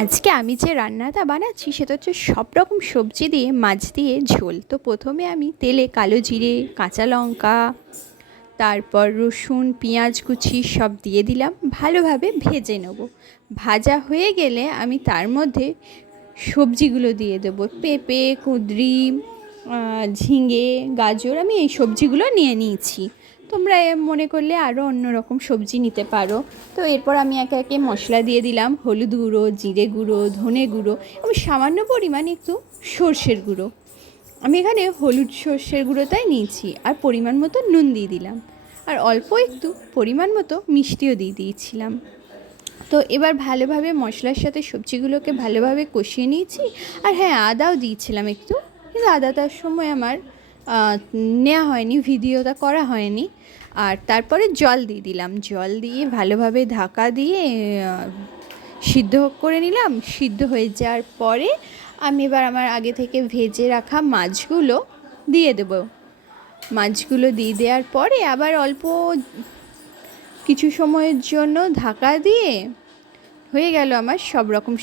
আজকে আমি যে রান্নাটা বানাচ্ছি সেটা হচ্ছে সব রকম সবজি দিয়ে মাছ দিয়ে ঝোল। তো প্রথমে আমি তেলে কালো জিরে, কাঁচা লঙ্কা, তারপর রসুন, পেঁয়াজ কুচি সব দিয়ে দিলাম, ভালোভাবে ভেজে নেব। ভাজা হয়ে গেলে আমি তার মধ্যে সবজিগুলো দিয়ে দেবো। পেঁপে, কুঁদরি, ঝিঙে, গাজর, আমি এই সবজিগুলো নিয়ে নিয়েছি। তোমরা মনে করলে আরও অন্য রকম সবজি নিতে পারো। তো এরপর আমি একে একে মশলা দিয়ে দিলাম, হলুদ গুঁড়ো, জিরে গুঁড়ো, ধনে গুঁড়ো এবং সামান্য পরিমাণে একটু সর্ষের গুঁড়ো। আমি এখানে হলুদ সর্ষের গুঁড়োটাই নিয়েছি, আর পরিমাণ মতো নুন দিয়ে দিলাম, আর অল্প একটু পরিমাণ মতো মিষ্টিও দিয়ে দিয়েছিলাম। তো এবার ভালোভাবে মশলার সাথে সবজিগুলোকে ভালোভাবে কষিয়ে নিয়েছি। আর হ্যাঁ, আদাও দিয়েছিলাম একটু, কিন্তু আদাটার সময় আমার নেওয়া হয়নি, ভিডিওটা করা হয়নি। আর তারপরে জল দিয়ে দিলাম, জল দিয়ে ভালোভাবে ঢাকা দিয়ে সিদ্ধ করে নিলাম। সিদ্ধ হয়ে যাওয়ার পরে আমি এবার আমার আগে থেকে ভেজে রাখা মাছগুলো দিয়ে দেবো। মাছগুলো দিয়ে দেওয়ার পরে আবার অল্প কিছু সময়ের জন্য ঢাকা দিয়ে হয়ে গেল আমার সব রকম